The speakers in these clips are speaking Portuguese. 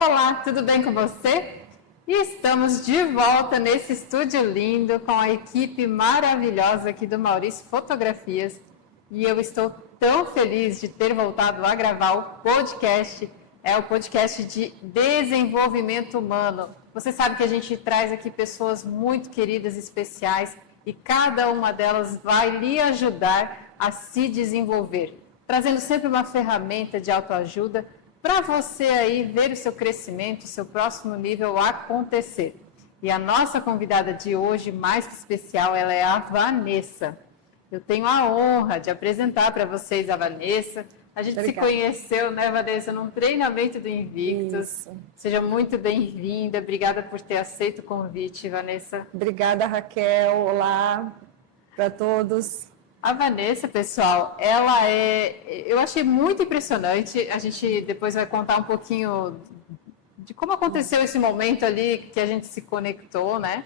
Olá, tudo bem com você? E estamos de volta nesse estúdio lindo com a equipe maravilhosa aqui do Maurício Fotografias. E eu estou tão feliz de ter voltado a gravar o podcast. É o podcast de desenvolvimento humano. Você sabe que a gente traz aqui pessoas muito queridas e especiais e cada uma delas vai lhe ajudar a se desenvolver, trazendo sempre uma ferramenta de autoajuda para você aí ver o seu crescimento, o seu próximo nível acontecer. E a nossa convidada de hoje, mais que especial, ela é a Vanessa. Eu tenho a honra de apresentar para vocês a Vanessa. A gente se conheceu, né, Vanessa, num treinamento do Invictus. Isso. Seja muito bem-vinda. Obrigada por ter aceito o convite, Vanessa. Obrigada, Raquel. Olá para todos. A Vanessa, pessoal, eu achei muito impressionante. A gente depois vai contar um pouquinho de como aconteceu esse momento ali que a gente se conectou, né?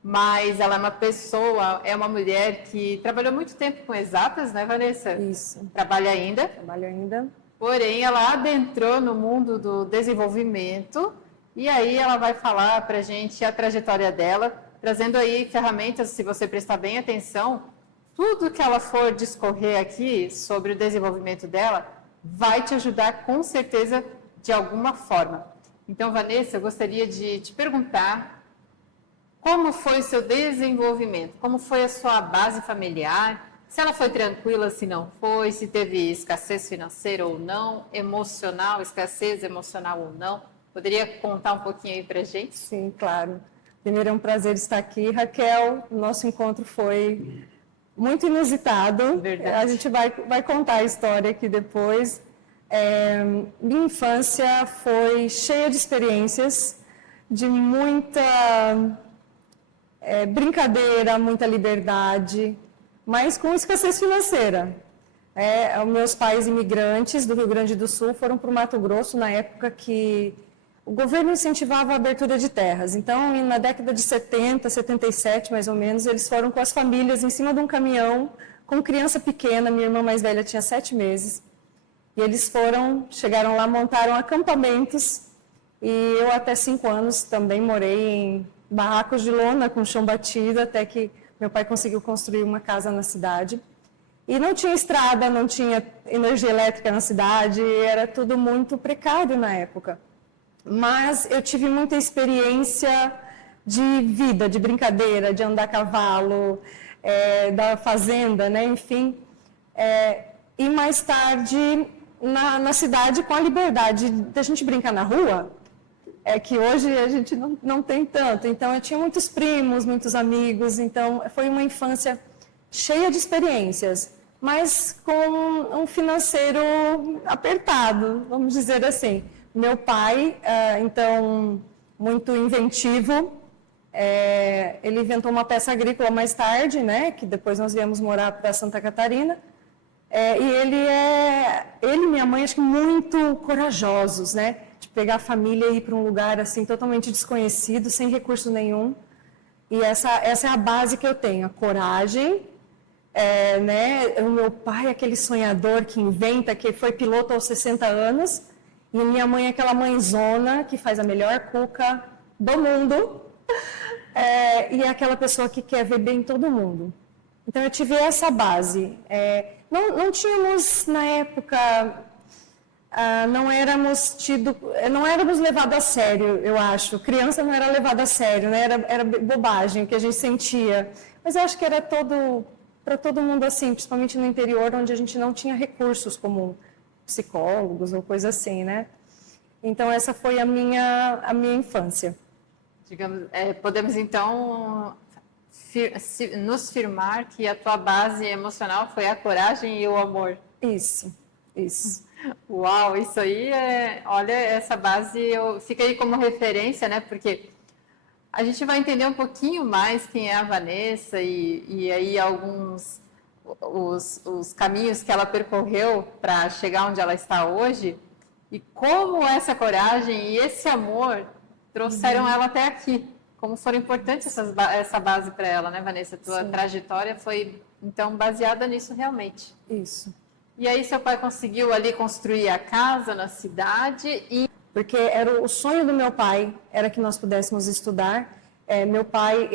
Mas ela é uma pessoa, é uma mulher que trabalhou muito tempo com exatas, né, Vanessa? Isso. Trabalha ainda. Trabalho ainda. Porém, ela adentrou no mundo do desenvolvimento e aí ela vai falar para a gente a trajetória dela, trazendo aí ferramentas, se você prestar bem atenção, tudo que ela for discorrer aqui sobre o desenvolvimento dela vai te ajudar com certeza de alguma forma. Então, Vanessa, eu gostaria de te perguntar como foi o seu desenvolvimento, como foi a sua base familiar, se ela foi tranquila, se não foi, se teve escassez financeira ou não, emocional, escassez emocional ou não. Poderia contar um pouquinho aí pra gente? Sim, claro. Primeiro é um prazer estar aqui, Raquel. O nosso encontro foi muito inusitado. Verdade. A gente vai contar a história aqui depois. Minha infância foi cheia de experiências, de muita brincadeira, muita liberdade, mas com escassez financeira. Os meus pais imigrantes do Rio Grande do Sul foram para o Mato Grosso na época que o governo incentivava a abertura de terras. Então, na década de 70, 77, mais ou menos, eles foram com as famílias em cima de um caminhão, com criança pequena, minha irmã mais velha tinha 7 meses. E eles chegaram lá, montaram acampamentos, e eu até 5 anos também morei em barracos de lona com chão batido, até que meu pai conseguiu construir uma casa na cidade. E não tinha estrada, não tinha energia elétrica na cidade, era tudo muito precário na época. Mas eu tive muita experiência de vida, de brincadeira, de andar a cavalo, da fazenda, né? Enfim. E mais tarde, na cidade, com a liberdade da gente brincar na rua, que hoje a gente não tem tanto. Então, eu tinha muitos primos, muitos amigos, então foi uma infância cheia de experiências, mas com um financeiro apertado, vamos dizer assim. Meu pai, então, muito inventivo, ele inventou uma peça agrícola mais tarde, né, que depois nós viemos morar para Santa Catarina, e ele e minha mãe, acho que muito corajosos, né, de pegar a família e ir para um lugar assim totalmente desconhecido, sem recurso nenhum. E essa é a base que eu tenho, a coragem, né, o meu pai, aquele sonhador que inventa, que foi piloto aos 60 anos, e minha mãe é aquela mãezona que faz a melhor cuca do mundo, e é aquela pessoa que quer ver bem todo mundo. Então, eu tive essa base. Não tínhamos, na época, não éramos levados a sério, eu acho. Criança não era levada a sério, né? Era bobagem o que a gente sentia. Mas eu acho que era para todo mundo assim, principalmente no interior, onde a gente não tinha recursos como psicólogos ou coisa assim, né? Então, essa foi a minha infância. Digamos, podemos então nos firmar que a tua base emocional foi a coragem e o amor. Isso. Uau, isso aí olha, essa base fica aí como referência, né? Porque a gente vai entender um pouquinho mais quem é a Vanessa e aí alguns os caminhos que ela percorreu para chegar onde ela está hoje e como essa coragem e esse amor trouxeram ela até aqui. Como foram importantes essa base para ela, né, Vanessa? Tua trajetória foi, então, baseada nisso realmente. Isso. E aí seu pai conseguiu ali construir a casa na cidade e porque era o sonho do meu pai, era que nós pudéssemos estudar. Meu pai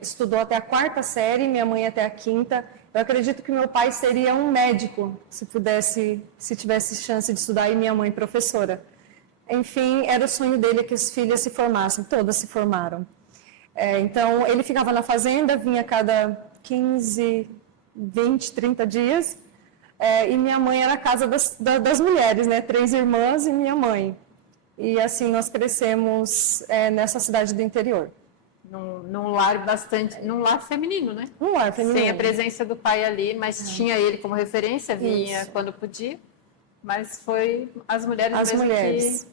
estudou até a 4ª série, minha mãe até a 5ª. Eu acredito que meu pai seria um médico, se tivesse chance de estudar, e minha mãe professora. Enfim, era o sonho dele que as filhas se formassem, todas se formaram. Então, ele ficava na fazenda, vinha a cada 15, 20, 30 dias, e minha mãe era a casa das mulheres, né? 3 irmãs e minha mãe. E assim nós crescemos nessa cidade do interior. Num lar feminino, né? Um lar feminino. Sem a presença do pai ali, mas tinha ele como referência, vinha quando podia. Mas foi as mulheres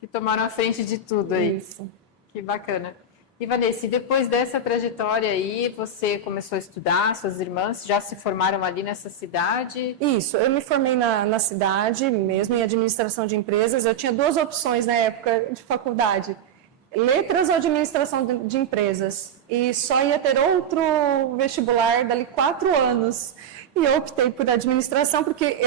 que tomaram a frente de tudo aí. Isso. Que bacana. E Vanessa, depois dessa trajetória aí, você começou a estudar, suas irmãs já se formaram ali nessa cidade? Isso, eu me formei na cidade mesmo, em administração de empresas. Eu tinha 2 opções na época de faculdade, letras ou administração de empresas. E só ia ter outro vestibular dali 4 anos. E eu optei por administração porque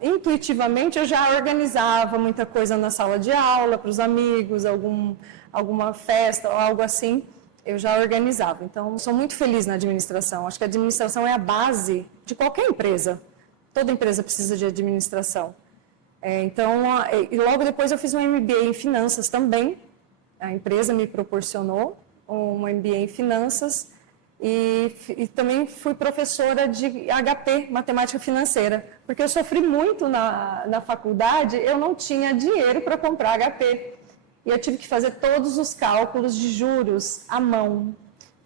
intuitivamente, eu já organizava muita coisa na sala de aula, para os amigos, alguma festa ou algo assim, eu já organizava. Então, sou muito feliz na administração. Acho que a administração é a base de qualquer empresa. Toda empresa precisa de administração. E logo depois eu fiz um MBA em finanças também. A empresa me proporcionou um MBA em finanças e também fui professora de HP, matemática financeira, porque eu sofri muito na faculdade, eu não tinha dinheiro para comprar HP. E eu tive que fazer todos os cálculos de juros à mão.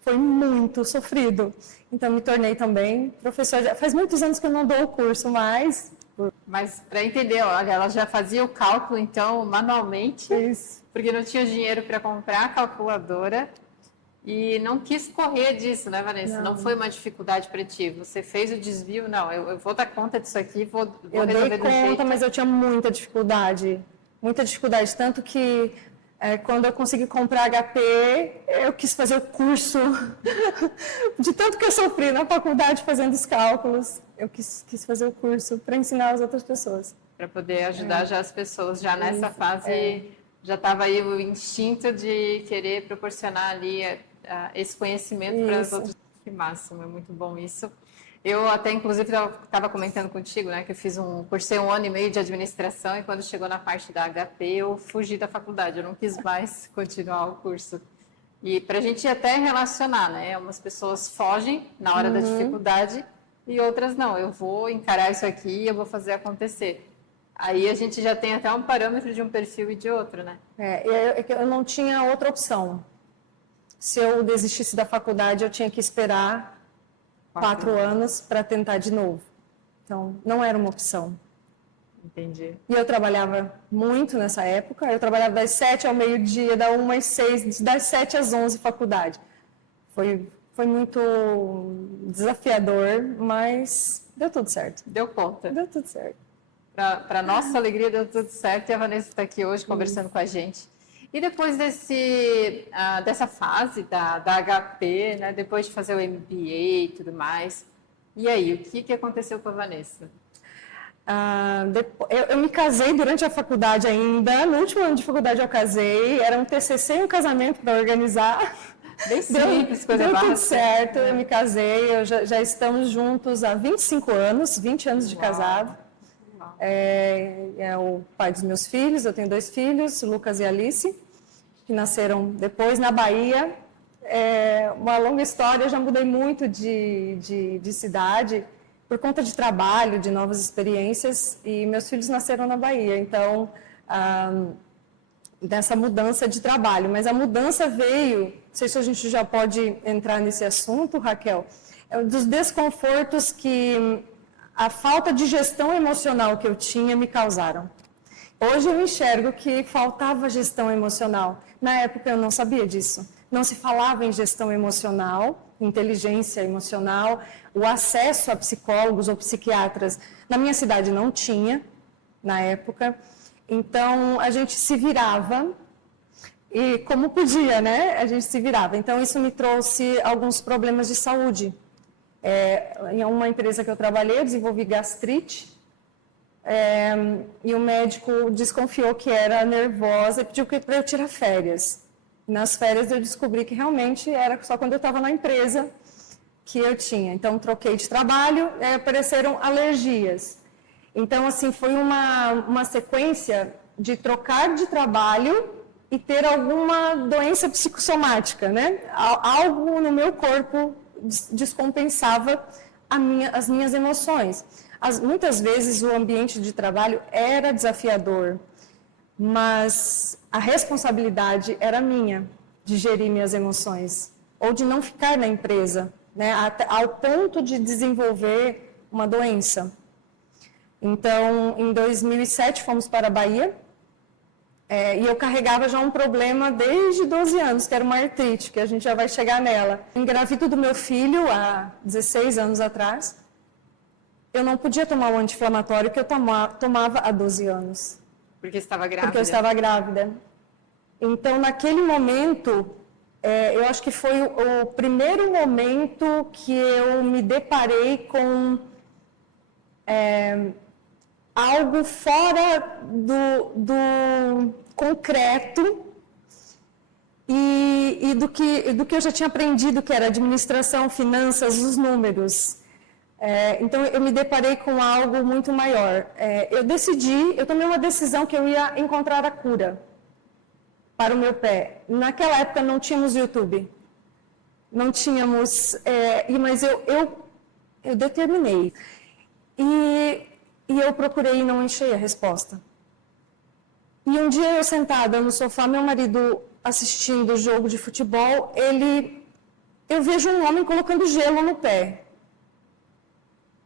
Foi muito sofrido. Então, me tornei também professora. Faz muitos anos que eu não dou o curso, mas... Mas, para entender, olha, ela já fazia o cálculo, então, manualmente, porque não tinha dinheiro para comprar a calculadora e não quis correr disso, né, Vanessa? Não foi uma dificuldade para ti. Você fez o desvio, não, eu vou dar conta disso aqui, vou resolver do jeito. Eu dei conta, mas eu tinha muita dificuldade, tanto que quando eu consegui comprar HP, eu quis fazer o curso, de tanto que eu sofri na faculdade fazendo os cálculos, eu quis fazer o curso para ensinar as outras pessoas. Para poder ajudar já as pessoas, já nessa fase, já estava aí o instinto de querer proporcionar ali esse conhecimento para as outras. Que máximo, é muito bom isso. Eu até, inclusive, estava comentando contigo, né, que eu cursei 1 ano e meio de administração e quando chegou na parte da HP, eu fugi da faculdade, eu não quis mais continuar o curso. E para a gente até relacionar, né, umas pessoas fogem na hora da dificuldade e outras não, eu vou encarar isso aqui e eu vou fazer acontecer. Aí a gente já tem até um parâmetro de um perfil e de outro, né? Eu não tinha outra opção. Se eu desistisse da faculdade, eu tinha que esperar 4 anos para tentar de novo. Então, não era uma opção. Entendi. E eu trabalhava muito nessa época. Eu trabalhava das 7 ao meio-dia, da 1 às 6, das 7 às 11 faculdade. Foi muito desafiador, mas deu tudo certo. Deu conta. Deu tudo certo. Para nossa alegria, deu tudo certo. E a Vanessa está aqui hoje conversando com a gente. E depois dessa fase da HP, né, depois de fazer o MBA e tudo mais, e aí, o que aconteceu com a Vanessa? Eu me casei durante a faculdade ainda, no último ano de faculdade eu casei, era um TCC e um casamento para organizar. Bem simples, coisa básica. Deu tudo certo, eu me casei, já estamos juntos há 25 anos, 20 anos de casado. É o pai dos meus filhos, eu tenho 2 filhos, Lucas e Alice, que nasceram depois na Bahia. Uma longa história, eu já mudei muito de cidade por conta de trabalho, de novas experiências, e meus filhos nasceram na Bahia, então, dessa mudança de trabalho. Mas a mudança veio, não sei se a gente já pode entrar nesse assunto, Raquel, dos desconfortos que a falta de gestão emocional que eu tinha me causaram. Hoje eu enxergo que faltava gestão emocional. Na época eu não sabia disso. Não se falava em gestão emocional, inteligência emocional, o acesso a psicólogos ou psiquiatras. Na minha cidade não tinha, na época. Então a gente se virava, e como podia, né? A gente se virava. Então isso me trouxe alguns problemas de saúde. Em uma empresa que eu trabalhei, eu desenvolvi gastrite, e o médico desconfiou que era nervosa e pediu para eu tirar férias. Nas férias eu descobri que realmente era só quando eu estava na empresa que eu tinha. Então, troquei de trabalho e apareceram alergias. Então, assim, foi uma sequência de trocar de trabalho e ter alguma doença psicossomática, né? Algo no meu corpo descompensava as minhas emoções. Muitas vezes o ambiente de trabalho era desafiador, mas a responsabilidade era minha de gerir minhas emoções, ou de não ficar na empresa, né? Ao ponto de desenvolver uma doença. Então, em 2007, fomos para a Bahia, e eu carregava já um problema desde 12 anos, que era uma artrite, que a gente já vai chegar nela. Engravido do meu filho, há 16 anos atrás, eu não podia tomar o anti-inflamatório que eu tomava há 12 anos. Porque estava grávida? Porque eu estava grávida. Então, naquele momento, eu acho que foi o primeiro momento que eu me deparei com algo fora do concreto e do que eu já tinha aprendido, que era administração, finanças, os números. Então, eu me deparei com algo muito maior. Eu tomei uma decisão que eu ia encontrar a cura para o meu pé. Naquela época não tínhamos YouTube, não tínhamos, mas eu determinei. E eu procurei e não achei a resposta. E um dia eu sentada no sofá, meu marido assistindo o jogo de futebol, eu vejo um homem colocando gelo no pé.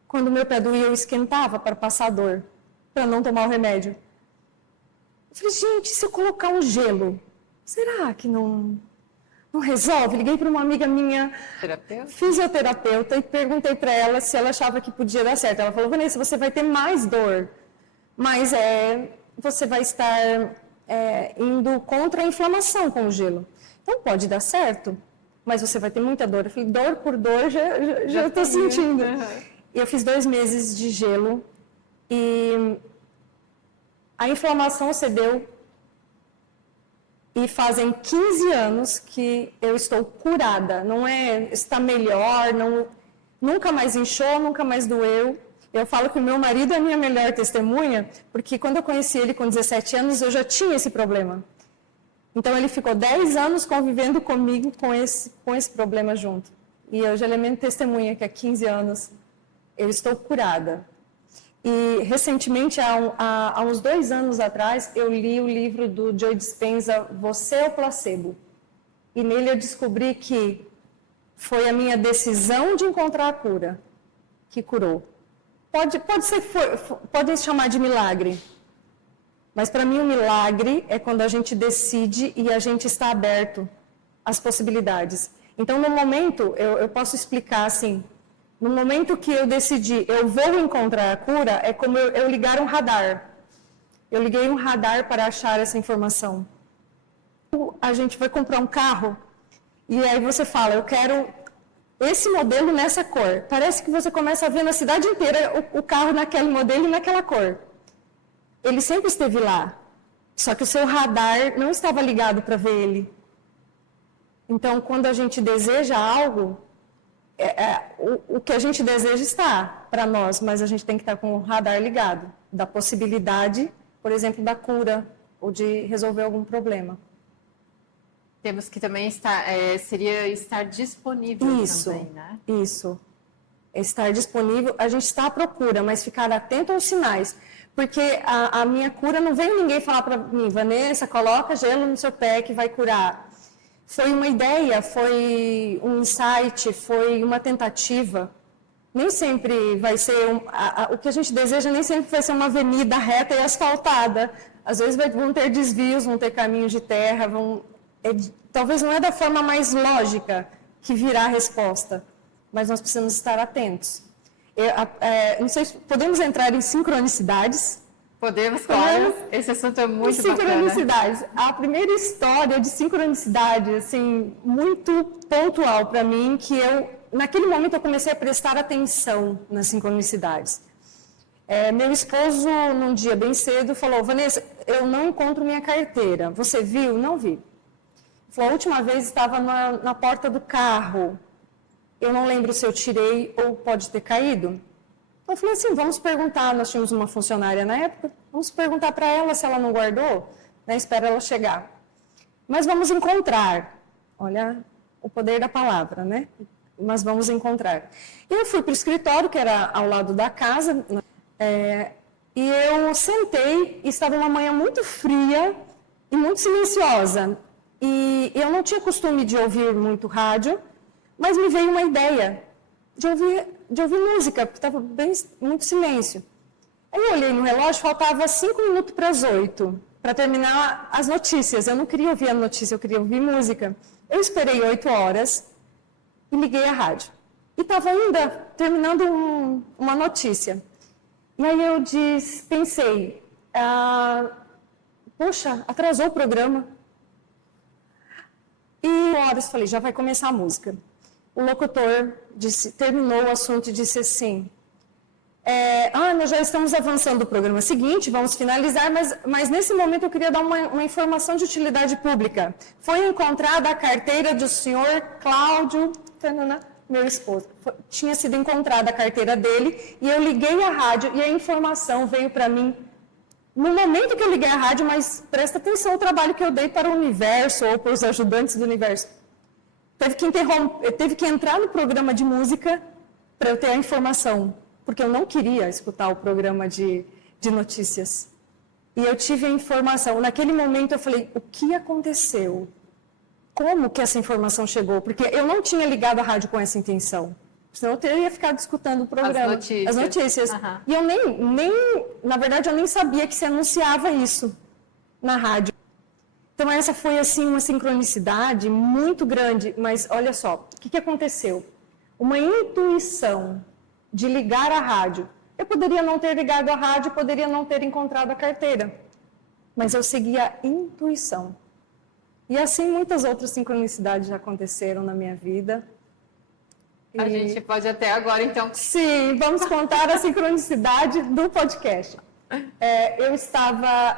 Quando meu pé doía, eu esquentava para passar dor, para não tomar o remédio. Eu falei, gente, se eu colocar um gelo, será que não resolve? Liguei para uma amiga minha, fisioterapeuta, e perguntei para ela se ela achava que podia dar certo. Ela falou, Vanessa, você vai ter mais dor, mas você vai estar indo contra a inflamação com o gelo. Então pode dar certo, mas você vai ter muita dor. Eu falei, dor por dor, já estou sentindo. Uhum. Eu fiz 2 meses de gelo e a inflamação cedeu. E fazem 15 anos que eu estou curada. Não está melhor, nunca mais inchou, nunca mais doeu. Eu falo que o meu marido é a minha melhor testemunha, porque quando eu conheci ele com 17 anos, eu já tinha esse problema. Então, ele ficou 10 anos convivendo comigo com esse problema junto. E eu já lhe minha testemunha que há 15 anos eu estou curada. E, recentemente, há uns 2 anos atrás, eu li o livro do Joe Dispenza, Você é o Placebo. E nele eu descobri que foi a minha decisão de encontrar a cura que curou. Pode chamar de milagre, mas para mim o milagre é quando a gente decide e a gente está aberto às possibilidades. Então, no momento, eu posso explicar assim, no momento que eu decidi, eu vou encontrar a cura, é como eu ligar um radar. Eu liguei um radar para achar essa informação. A gente vai comprar um carro e aí você fala, eu quero esse modelo nessa cor. Parece que você começa a ver na cidade inteira o carro naquele modelo e naquela cor. Ele sempre esteve lá, só que o seu radar não estava ligado para ver ele. Então, quando a gente deseja algo, o que a gente deseja está para nós, mas a gente tem que estar com o radar ligado, da possibilidade, por exemplo, da cura ou de resolver algum problema. Temos que também seria estar disponível também, né? Isso. Estar disponível, a gente está à procura, mas ficar atento aos sinais. Porque a minha cura, não veio ninguém falar para mim, Vanessa, coloca gelo no seu pé que vai curar. Foi uma ideia, foi um insight, foi uma tentativa. Nem sempre vai ser... o que a gente deseja nem sempre vai ser uma avenida reta e asfaltada. Às vezes vão ter desvios, vão ter caminhos de terra, talvez não é da forma mais lógica que virá a resposta, mas nós precisamos estar atentos. Não sei se podemos entrar em sincronicidades. Podemos, claro. Esse assunto é muito bacana. Sincronicidades. A primeira história de sincronicidade, assim, muito pontual para mim, que naquele momento eu comecei a prestar atenção nas sincronicidades. Meu esposo, num dia bem cedo, falou: Vanessa, eu não encontro minha carteira. Você viu? Não vi. Ele falou: a última vez estava na porta do carro. Eu não lembro se eu tirei ou pode ter caído. Eu falei assim: vamos perguntar. Nós tínhamos uma funcionária na época. Vamos perguntar para ela se ela não guardou. Né? Espera ela chegar. Mas vamos encontrar. Olha o poder da palavra, né? Mas vamos encontrar. Eu fui para o escritório, que era ao lado da casa, e eu sentei, e estava uma manhã muito fria e muito silenciosa. E eu não tinha costume de ouvir muito rádio, mas me veio uma ideia de ouvir música, porque estava muito silêncio. Aí eu olhei no relógio, faltava 5 minutos para as 8, para terminar as notícias. Eu não queria ouvir a notícia, eu queria ouvir música. Eu esperei 8 horas e liguei a rádio. E estava ainda terminando uma notícia. E aí eu pensei, poxa, atrasou o programa. E horas falei, já vai começar a música. O locutor terminou o assunto e disse assim: nós já estamos avançando o programa seguinte, vamos finalizar, mas nesse momento eu queria dar uma informação de utilidade pública. Foi encontrada a carteira do senhor Cláudio, meu esposo. Tinha sido encontrada a carteira dele, e eu liguei a rádio e a informação veio para mim no momento que eu liguei a rádio, mas presta atenção ao trabalho que eu dei para o Universo ou para os ajudantes do Universo. Teve que entrar no programa de música para eu ter a informação, porque eu não queria escutar o programa de notícias. E eu tive a informação. Naquele momento eu falei: o que aconteceu? Como que essa informação chegou? Porque eu não tinha ligado a rádio com essa intenção. Senão eu teria ficado escutando o programa. As notícias. Uhum. E eu na verdade, eu nem sabia que se anunciava isso na rádio. Então essa foi assim uma sincronicidade muito grande. Mas olha só, o que aconteceu? Uma intuição de ligar a rádio. Eu poderia não ter ligado a rádio, poderia não ter encontrado a carteira. Mas eu segui a intuição. E assim muitas outras sincronicidades já aconteceram na minha vida. A gente pode até agora, então... Sim, vamos contar a sincronicidade do podcast.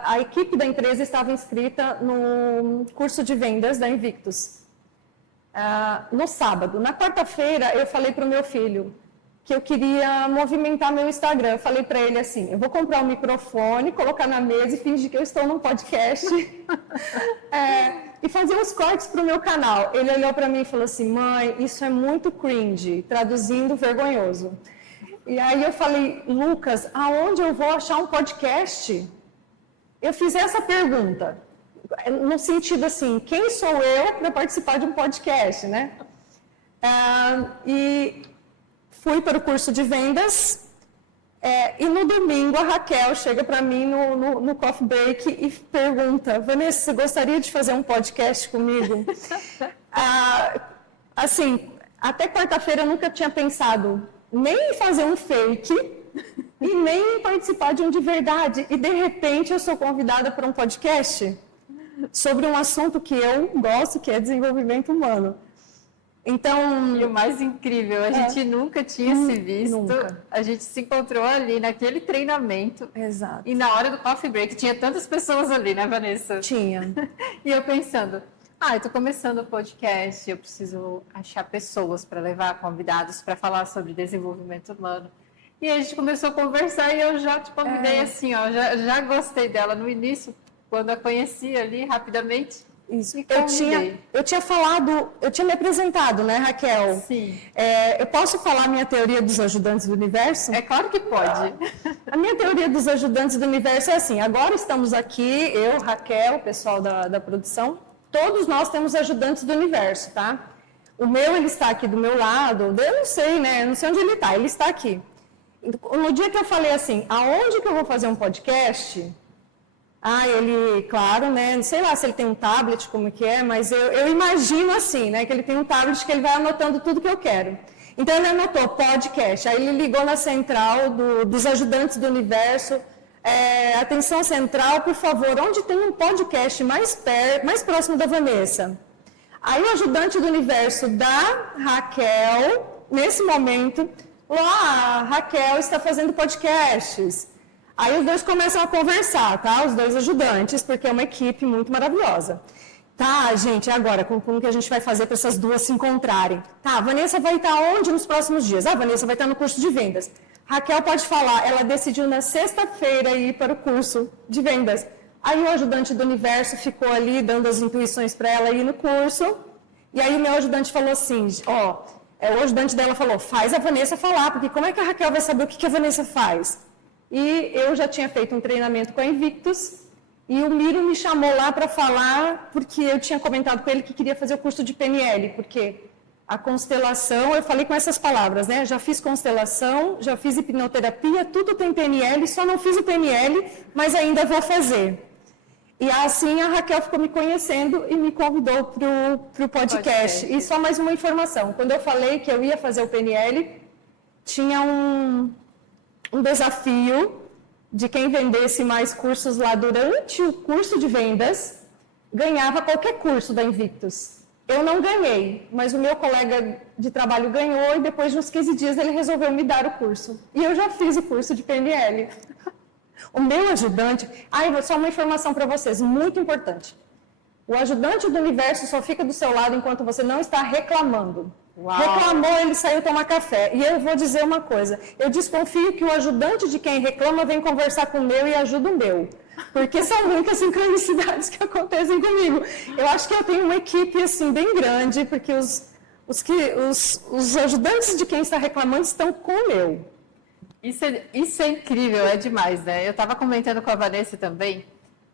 A equipe da empresa estava inscrita no curso de vendas da Invictus. No sábado. Na quarta-feira, eu falei para o meu filho que eu queria movimentar meu Instagram. Eu falei para ele assim: eu vou comprar um microfone, colocar na mesa e fingir que eu estou num podcast e fazer uns cortes para o meu canal. Ele olhou para mim e falou assim: mãe, isso é muito cringe, traduzindo vergonhoso. E aí eu falei: Lucas, aonde eu vou achar um podcast? Eu fiz essa pergunta, no sentido assim: quem sou eu para participar de um podcast, né? E fui para o curso de vendas, e no domingo a Raquel chega para mim no coffee break e pergunta: Vanessa, você gostaria de fazer um podcast comigo? Assim, até quarta-feira eu nunca tinha pensado nem em fazer um fake e nem em participar de um de verdade. E de repente eu sou convidada para um podcast sobre um assunto que eu gosto, que é desenvolvimento humano. Então, e o mais incrível, a gente nunca tinha se visto, nunca. A gente se encontrou ali naquele treinamento. Exato. E na hora do coffee break, tinha tantas pessoas ali, né, Vanessa? Tinha. E eu pensando, eu tô começando o podcast, eu preciso achar pessoas para levar, convidados para falar sobre desenvolvimento humano. E a gente começou a conversar e eu já te convidei assim, já gostei dela no início, quando a conheci ali rapidamente. Isso. Eu tinha me apresentado, né, Raquel? Sim. Eu posso falar a minha teoria dos ajudantes do universo? É claro que pode. A minha teoria dos ajudantes do universo é assim: agora estamos aqui, eu, Raquel, o pessoal da produção, todos nós temos ajudantes do universo, tá? O meu, ele está aqui do meu lado, eu não sei, né, eu não sei onde ele está aqui. No dia que eu falei assim, aonde que eu vou fazer um podcast... ele, claro, né, não sei lá se ele tem um tablet, como que é, mas eu imagino assim, né, que ele tem um tablet que ele vai anotando tudo que eu quero. Então ele anotou podcast, aí ele ligou na central dos ajudantes do universo, atenção central, por favor, onde tem um podcast mais próximo da Vanessa? Aí o ajudante do universo da Raquel, nesse momento, falou, a Raquel está fazendo podcasts. Aí os dois começam a conversar, tá? Os dois ajudantes, porque é uma equipe muito maravilhosa. Tá, gente, agora, como que a gente vai fazer para essas duas se encontrarem? Tá, a Vanessa vai estar onde nos próximos dias? A Vanessa vai estar no curso de vendas. Raquel pode falar, ela decidiu na sexta-feira ir para o curso de vendas. Aí o ajudante do universo ficou ali dando as intuições para ela ir no curso. E aí o meu ajudante falou assim, o ajudante dela falou, faz a Vanessa falar, porque como é que a Raquel vai saber o que a Vanessa faz? E eu já tinha feito um treinamento com a Invictus, e o Miro me chamou lá para falar, porque eu tinha comentado com ele que queria fazer o curso de PNL, porque a constelação, eu falei com essas palavras, né? Já fiz constelação, já fiz hipnoterapia, tudo tem PNL, só não fiz o PNL, mas ainda vou fazer. E assim a Raquel ficou me conhecendo e me convidou para o podcast. E só mais uma informação, quando eu falei que eu ia fazer o PNL, tinha um desafio de quem vendesse mais cursos lá durante o curso de vendas, ganhava qualquer curso da Invictus. Eu não ganhei, mas o meu colega de trabalho ganhou e depois de uns 15 dias ele resolveu me dar o curso. E eu já fiz o curso de PNL. O meu ajudante... só uma informação para vocês, muito importante. O ajudante do universo só fica do seu lado enquanto você não está reclamando. Uau. Reclamou, ele saiu tomar café. E eu vou dizer uma coisa, eu desconfio que o ajudante de quem reclama vem conversar com o meu e ajuda o meu. Porque são muitas sincronicidades que acontecem comigo. Eu acho que eu tenho uma equipe assim bem grande, porque os ajudantes de quem está reclamando estão com o meu. Isso é incrível, é demais, né? Eu estava comentando com a Vanessa também,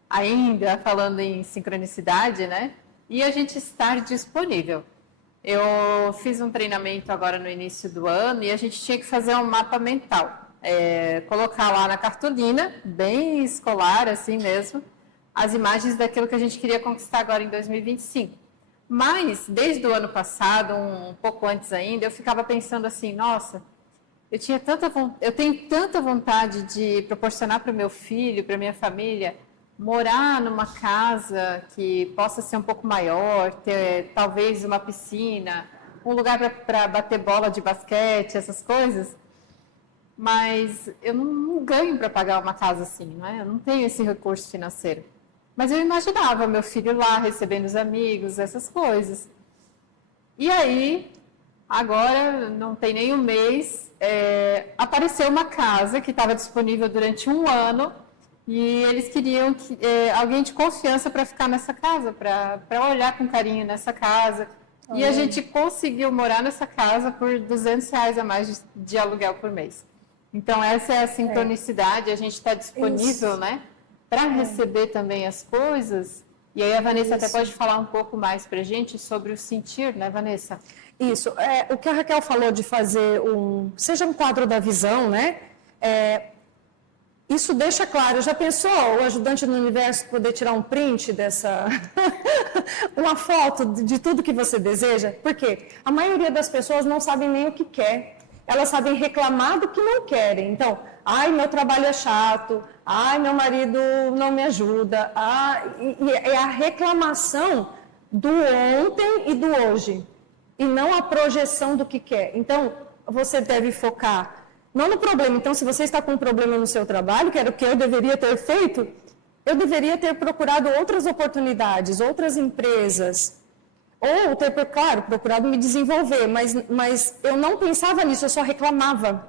ainda falando em sincronicidade, né? E a gente estar disponível. Eu fiz um treinamento agora no início do ano e a gente tinha que fazer um mapa mental. Colocar lá na cartolina, bem escolar, assim mesmo, as imagens daquilo que a gente queria conquistar agora em 2025. Mas, desde o ano passado, um pouco antes ainda, eu ficava pensando assim, nossa, eu tenho tanta vontade de proporcionar para o meu filho, para a minha família, morar numa casa que possa ser um pouco maior, ter talvez uma piscina, um lugar para bater bola de basquete, essas coisas. Mas eu não ganho para pagar uma casa assim, não é? Eu não tenho esse recurso financeiro. Mas eu imaginava meu filho lá, recebendo os amigos, essas coisas. E aí, agora, não tem nem um mês, apareceu uma casa que estava disponível durante um ano e eles queriam alguém de confiança para ficar nessa casa, para olhar com carinho nessa casa. E a gente conseguiu morar nessa casa por R$200 a mais de aluguel por mês. Então, essa é a sincronicidade, a gente está disponível, né, para receber também as coisas. E aí a Vanessa até pode falar um pouco mais para a gente sobre o sentir, né, Vanessa? Isso. O que a Raquel falou de fazer seja um quadro da visão, né? Isso deixa claro. Já pensou o ajudante do universo poder tirar um print dessa... uma foto de tudo que você deseja? Porque a maioria das pessoas não sabem nem o que quer. Elas sabem reclamar do que não querem. Então, meu trabalho é chato, meu marido não me ajuda. E é a reclamação do ontem e do hoje, e não a projeção do que quer. Então, você deve focar não no problema. Então, se você está com um problema no seu trabalho, que era o que eu deveria ter feito, eu deveria ter procurado outras oportunidades, outras empresas, ou ter, claro, procurado me desenvolver, mas eu não pensava nisso, eu só reclamava.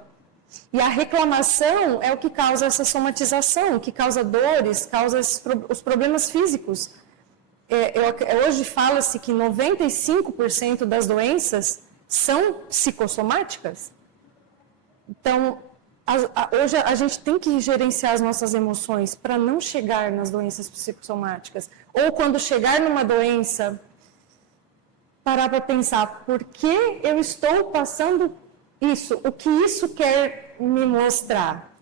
E a reclamação é o que causa essa somatização, que causa dores, causa os problemas físicos. Hoje fala-se que 95% das doenças são psicossomáticas. Então, hoje a gente tem que gerenciar as nossas emoções para não chegar nas doenças psicossomáticas. Ou quando chegar numa doença, parar para pensar, por que eu estou passando isso? O que isso quer me mostrar?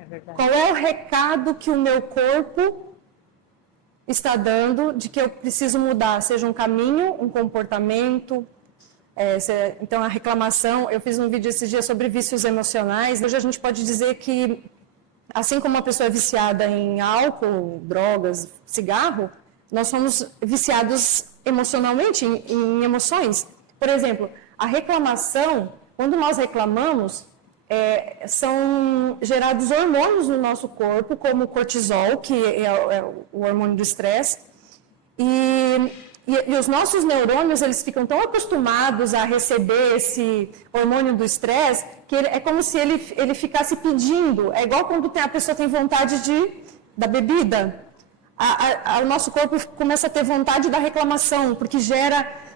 É verdade. Qual é o recado que o meu corpo está dando de que eu preciso mudar? Seja um caminho, um comportamento. Então, a reclamação, eu fiz um vídeo esses dias sobre vícios emocionais. Hoje a gente pode dizer que, assim como uma pessoa é viciada em álcool, drogas, cigarro, nós somos viciados emocionalmente, em emoções. Por exemplo, a reclamação, quando nós reclamamos, são gerados hormônios no nosso corpo, como o cortisol, que é o hormônio do estresse, e os nossos neurônios, eles ficam tão acostumados a receber esse hormônio do estresse, que é como se ele ficasse pedindo. É igual quando a pessoa tem vontade da bebida. O nosso corpo começa a ter vontade da reclamação, porque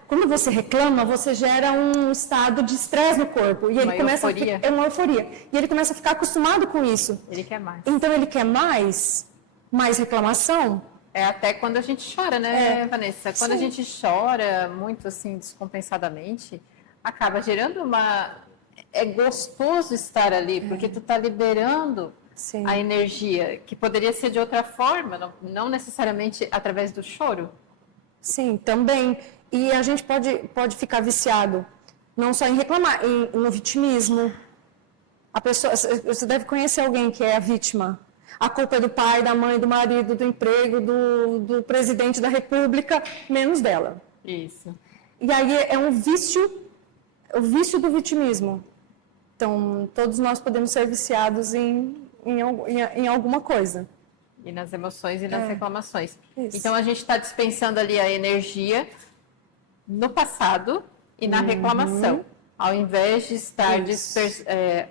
quando você reclama, você gera um estado de estresse no corpo. E ele começa euforia. É uma euforia. E ele começa a ficar acostumado com isso. Ele quer mais. Então ele quer mais reclamação. É até quando a gente chora, né, Vanessa? Quando a gente chora muito assim, descompensadamente, acaba gerando É gostoso estar ali, porque tu tá liberando a energia, que poderia ser de outra forma, não necessariamente através do choro. Sim, também. E a gente pode ficar viciado, não só em reclamar, no vitimismo. A pessoa, você deve conhecer alguém que é a vítima. A culpa é do pai, da mãe, do marido, do emprego, do presidente da república, menos dela. Isso. E aí é o vício do vitimismo. Então, todos nós podemos ser viciados em alguma coisa. E nas emoções e nas reclamações. Isso. Então, a gente está dispensando ali a energia no passado e na reclamação, ao invés de estar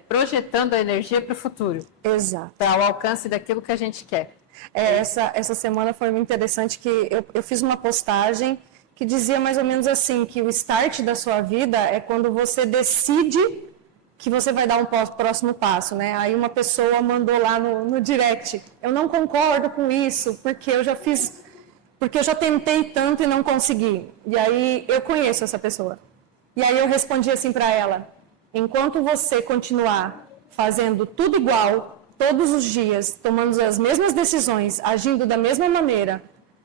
projetando a energia para o futuro. Exato. Para o alcance daquilo que a gente quer. Essa semana foi muito interessante que eu fiz uma postagem que dizia mais ou menos assim, que o start da sua vida é quando você decide que você vai dar um próximo passo, né? Aí uma pessoa mandou lá no direct, eu não concordo com isso, porque eu já tentei tanto e não consegui. E aí eu conheço essa pessoa. E aí eu respondi assim para ela, enquanto você continuar fazendo tudo igual, todos os dias, tomando as mesmas decisões, agindo da mesma maneira,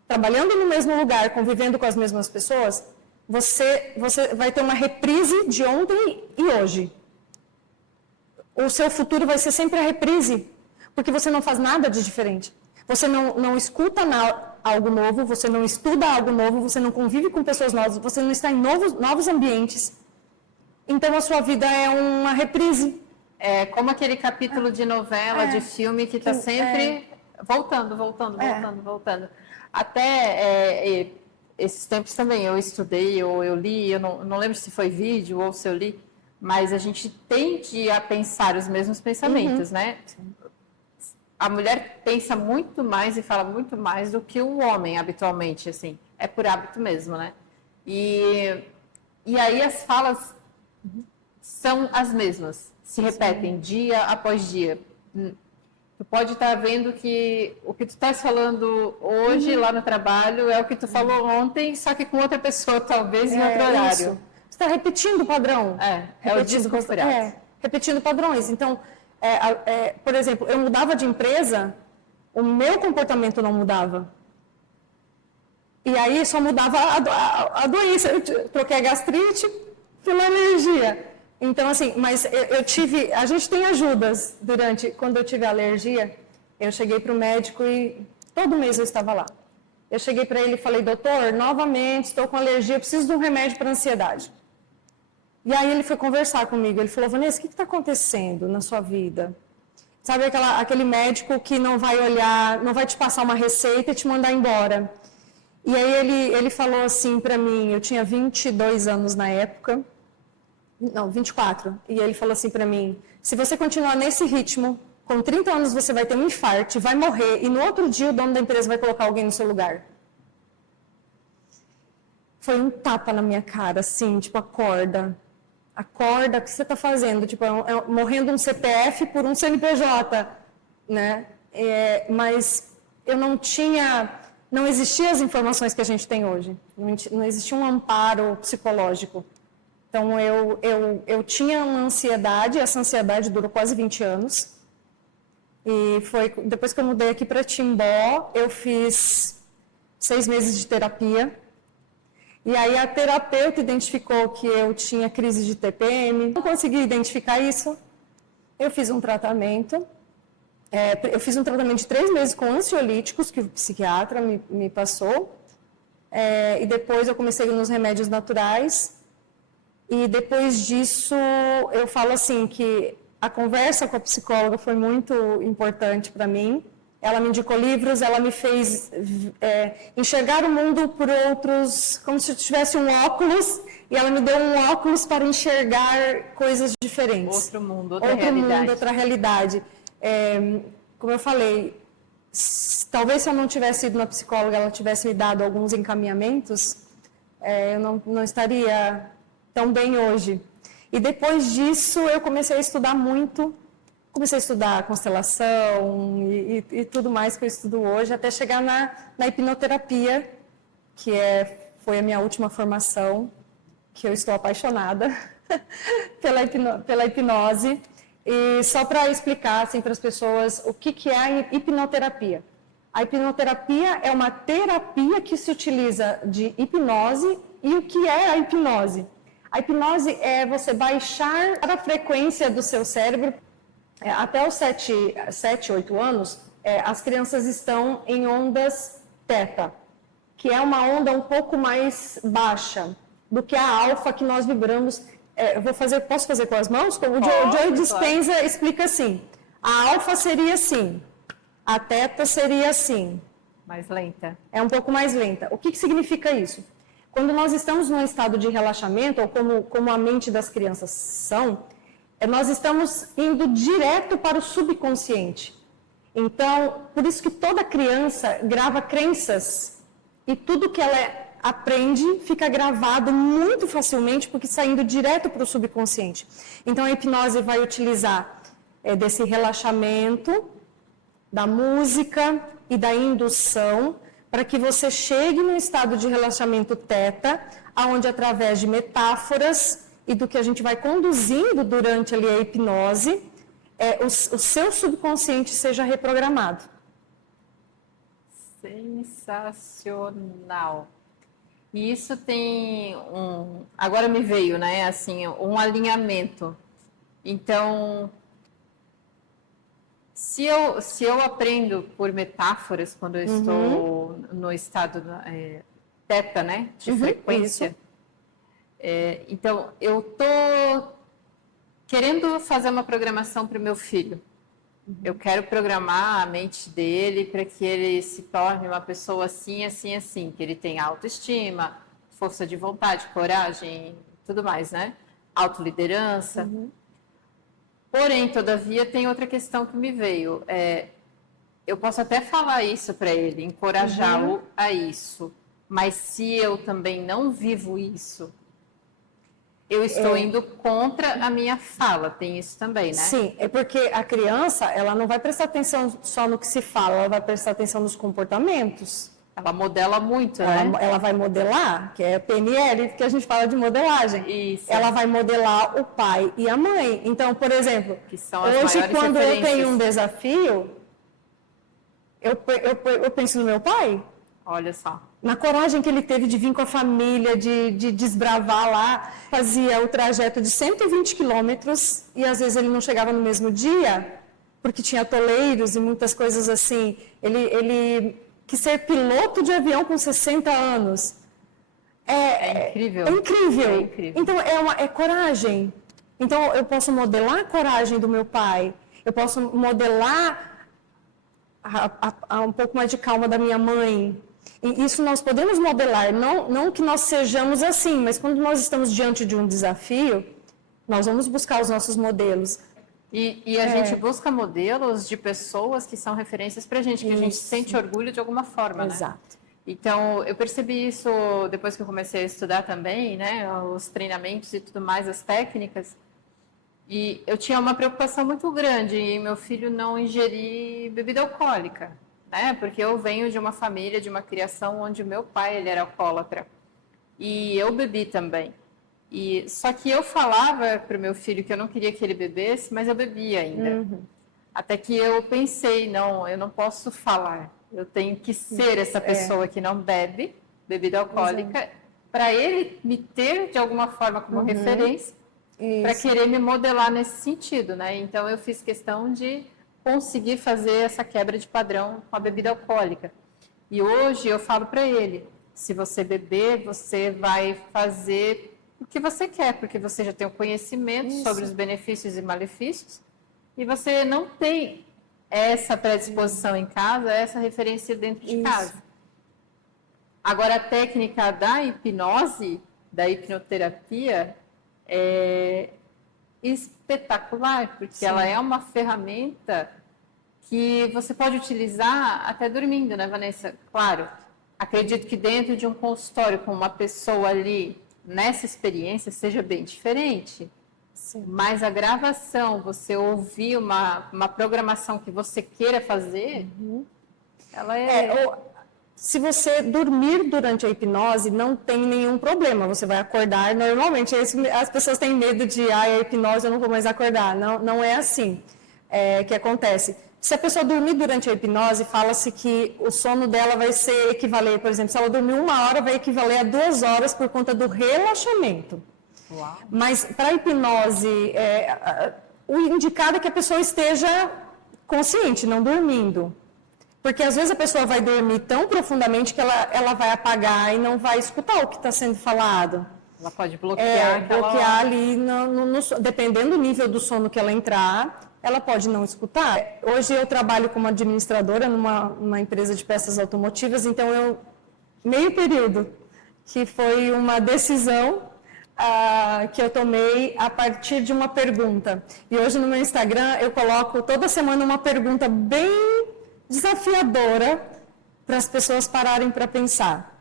trabalhando no mesmo lugar, convivendo com as mesmas pessoas, você vai ter uma reprise de ontem e hoje. O seu futuro vai ser sempre a reprise, porque você não faz nada de diferente. Você não escuta algo novo, você não estuda algo novo, você não convive com pessoas novas, você não está em novos ambientes. Então, a sua vida é uma reprise. É como aquele capítulo de novela, de filme, que está sempre voltando. Até esses tempos também eu estudei ou eu li, eu não lembro se foi vídeo ou se eu li, mas a gente tende a pensar os mesmos pensamentos, né? A mulher pensa muito mais e fala muito mais do que o homem, habitualmente, assim. É por hábito mesmo, né? E aí as falas são as mesmas, se repetem dia após dia. Tu pode estar vendo que o que tu estás falando hoje lá no trabalho é o que tu falou ontem, só que com outra pessoa, talvez, em outro horário. Isso. Você está repetindo o padrão. É o disco furado. Repetindo padrões. Então, por exemplo, eu mudava de empresa, o meu comportamento não mudava. E aí só mudava a doença. Eu troquei a gastrite pela alergia. Então, assim, mas a gente tem ajudas quando eu tive alergia, eu cheguei para o médico e todo mês eu estava lá. Eu cheguei para ele e falei, doutor, novamente estou com alergia, preciso de um remédio para ansiedade. E aí ele foi conversar comigo, ele falou, Vanessa, o que está acontecendo na sua vida? Sabe aquele médico que não vai olhar, não vai te passar uma receita e te mandar embora. E aí ele falou assim para mim, eu tinha 22 anos na época, não, 24. E ele falou assim para mim, se você continuar nesse ritmo, com 30 anos você vai ter um infarto, vai morrer, e no outro dia o dono da empresa vai colocar alguém no seu lugar. Foi um tapa na minha cara, assim, tipo, acorda, o que você está fazendo? Tipo, morrendo um CPF por um CNPJ, né? Mas eu não existiam as informações que a gente tem hoje, não existia um amparo psicológico. Então, eu tinha uma ansiedade, essa ansiedade durou quase 20 anos. E foi depois que eu mudei aqui para Timbó, eu fiz 6 meses de terapia. E aí a terapeuta identificou que eu tinha crise de TPM. Não consegui identificar isso. Eu fiz um tratamento. Eu fiz um tratamento de 3 meses com ansiolíticos, que o psiquiatra me passou. E depois eu comecei nos remédios naturais. E depois disso, eu falo assim que a conversa com a psicóloga foi muito importante para mim. Ela me indicou livros, ela me fez enxergar o mundo por outros, como se eu tivesse um óculos, e ela me deu um óculos para enxergar coisas diferentes. Outro mundo, outra realidade. Outro mundo, outra realidade. Como eu falei, talvez se eu não tivesse ido na psicóloga, ela tivesse me dado alguns encaminhamentos, eu não estaria tão bem hoje. E depois disso, eu comecei a estudar muito. Comecei a estudar constelação e tudo mais que eu estudo hoje, até chegar na hipnoterapia, que foi a minha última formação, que eu estou apaixonada pela hipnose. E só para explicar assim, para as pessoas o que é a hipnoterapia. A hipnoterapia é uma terapia que se utiliza de hipnose. E o que é a hipnose? A hipnose é você baixar a frequência do seu cérebro. Até os 7, 8 anos, as crianças estão em ondas teta, que é uma onda um pouco mais baixa do que a alfa que nós vibramos. Posso fazer com as mãos? O Joe Dispenza explica assim, a alfa seria assim, a teta seria assim. Mais lenta. É um pouco mais lenta. O que significa isso? Quando nós estamos num estado de relaxamento, ou como a mente das crianças nós estamos indo direto para o subconsciente. Então, por isso que toda criança grava crenças e tudo que ela aprende fica gravado muito facilmente porque está indo direto para o subconsciente. Então, a hipnose vai utilizar desse relaxamento, da música e da indução para que você chegue no estado de relaxamento teta, onde através de metáforas e do que a gente vai conduzindo durante ali a hipnose, o seu subconsciente seja reprogramado. Sensacional. E isso tem agora me veio, né, assim, um alinhamento. Então, se eu aprendo por metáforas quando eu estou no estado teta, né, de frequência, isso. Então, eu estou querendo fazer uma programação para o meu filho. Eu quero programar a mente dele para que ele se torne uma pessoa assim, assim, assim. Que ele tenha autoestima, força de vontade, coragem, tudo mais, né? Autoliderança. Porém, todavia, tem outra questão que me veio. Eu posso até falar isso para ele, encorajá-lo a isso. Mas se eu também não vivo isso, eu estou indo contra a minha fala, tem isso também, né? Sim, é porque a criança, ela não vai prestar atenção só no que se fala, ela vai prestar atenção nos comportamentos. Ela modela muito, né? Ela vai modelar, que é PNL, que a gente fala de modelagem. Isso. Ela vai modelar o pai e a mãe. Então, por exemplo, que são as hoje quando referências. Eu tenho um desafio, eu penso no meu pai. Olha só. Na coragem que ele teve de vir com a família, de desbravar lá, fazia o trajeto de 120 quilômetros e às vezes ele não chegava no mesmo dia, porque tinha atoleiros e muitas coisas assim. Ele quis ser piloto de avião com 60 anos. É incrível. É incrível. É incrível. Então, é coragem. Então, eu posso modelar a coragem do meu pai, eu posso modelar um pouco mais de calma da minha mãe. E isso nós podemos modelar, não que nós sejamos assim, mas quando nós estamos diante de um desafio, nós vamos buscar os nossos modelos. E a gente busca modelos de pessoas que são referências para a gente, que a gente sente orgulho de alguma forma, Exato. Né? Então, eu percebi isso depois que eu comecei a estudar também, né? Os treinamentos e tudo mais, as técnicas. E eu tinha uma preocupação muito grande em meu filho não ingerir bebida alcoólica. Né? Porque eu venho de uma família, de uma criação onde o meu pai ele era alcoólatra e eu bebi também. Só que eu falava para o meu filho que eu não queria que ele bebesse, mas eu bebia ainda. Até que eu pensei, não, eu não posso falar, eu tenho que ser essa pessoa que não bebe bebida alcoólica para ele me ter de alguma forma como referência, para querer me modelar nesse sentido, né? Então eu fiz questão de conseguir fazer essa quebra de padrão com a bebida alcoólica. E hoje eu falo para ele, se você beber, você vai fazer o que você quer, porque você já tem o conhecimento sobre os benefícios e malefícios, e você não tem essa predisposição em casa, essa referência dentro de casa. Agora, a técnica da hipnose, da hipnoterapia, é espetacular, porque ela é uma ferramenta que você pode utilizar até dormindo, né, Vanessa? Claro, acredito que dentro de um consultório com uma pessoa ali, nessa experiência, seja bem diferente. Sim. Mas a gravação, você ouvir uma programação que você queira fazer, ela se você dormir durante a hipnose, não tem nenhum problema, você vai acordar normalmente. As pessoas têm medo de, a hipnose eu não vou mais acordar. Não é assim que acontece. Se a pessoa dormir durante a hipnose, fala-se que o sono dela vai ser equivalente, por exemplo, se ela dormir 1 hora, vai equivaler a 2 horas por conta do relaxamento. Uau. Mas para a hipnose, o indicado é que a pessoa esteja consciente, não dormindo. Porque às vezes a pessoa vai dormir tão profundamente que ela vai apagar e não vai escutar o que está sendo falado. Ela pode bloquear. Bloquear ali, dependendo do nível do sono que ela entrar, ela pode não escutar. Hoje eu trabalho como administradora numa empresa de peças automotivas, então meio período, que foi uma decisão que eu tomei a partir de uma pergunta. E hoje no meu Instagram eu coloco toda semana uma pergunta bem desafiadora para as pessoas pararem para pensar.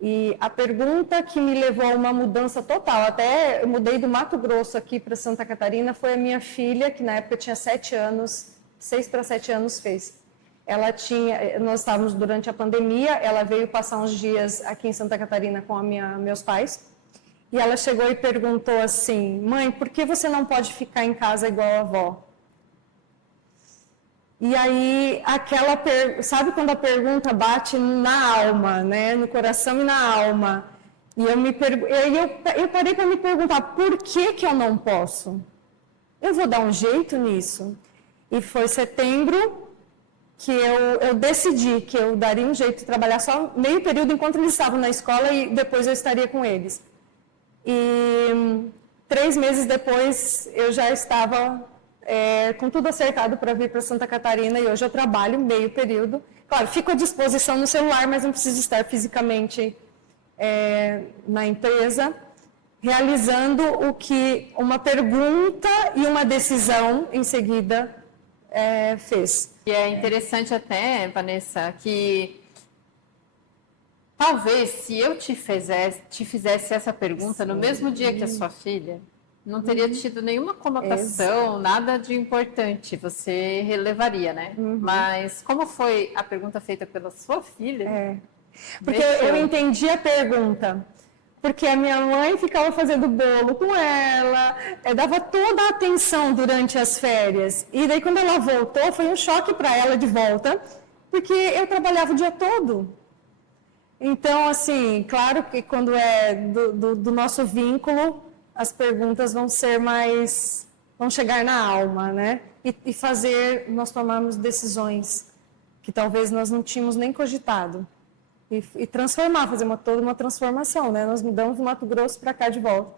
E a pergunta que me levou a uma mudança total, até eu mudei do Mato Grosso aqui para Santa Catarina, foi a minha filha, que na época tinha 7 anos, 6 para 7 anos fez. Nós estávamos durante a pandemia, ela veio passar uns dias aqui em Santa Catarina com meus pais, e ela chegou e perguntou assim, mãe, por que você não pode ficar em casa igual a avó? E aí, sabe quando a pergunta bate na alma, né? No coração e na alma? E eu parei para me perguntar, por que eu não posso? Eu vou dar um jeito nisso. E foi setembro que eu decidi que eu daria um jeito de trabalhar só meio período enquanto eles estavam na escola e depois eu estaria com eles. E 3 meses depois eu já estava com tudo acertado para vir para Santa Catarina e hoje eu trabalho meio período. Claro, fico à disposição no celular, mas não preciso estar fisicamente na empresa, realizando o que uma pergunta e uma decisão em seguida fez. E é interessante até, Vanessa, que talvez se eu te fizesse essa pergunta no mesmo dia que a sua filha, não teria tido nenhuma conotação, nada de importante, você relevaria, né? Mas como foi a pergunta feita pela sua filha? Porque eu entendi a pergunta, porque a minha mãe ficava fazendo bolo com ela, dava toda a atenção durante as férias, e daí quando ela voltou, foi um choque para ela de volta, porque eu trabalhava o dia todo. Então, assim, claro que quando é do nosso vínculo, as perguntas vão chegar na alma, né? E nós tomarmos decisões que talvez nós não tínhamos nem cogitado. E transformar, fazer toda uma transformação, né? Nós mudamos do Mato Grosso para cá de volta.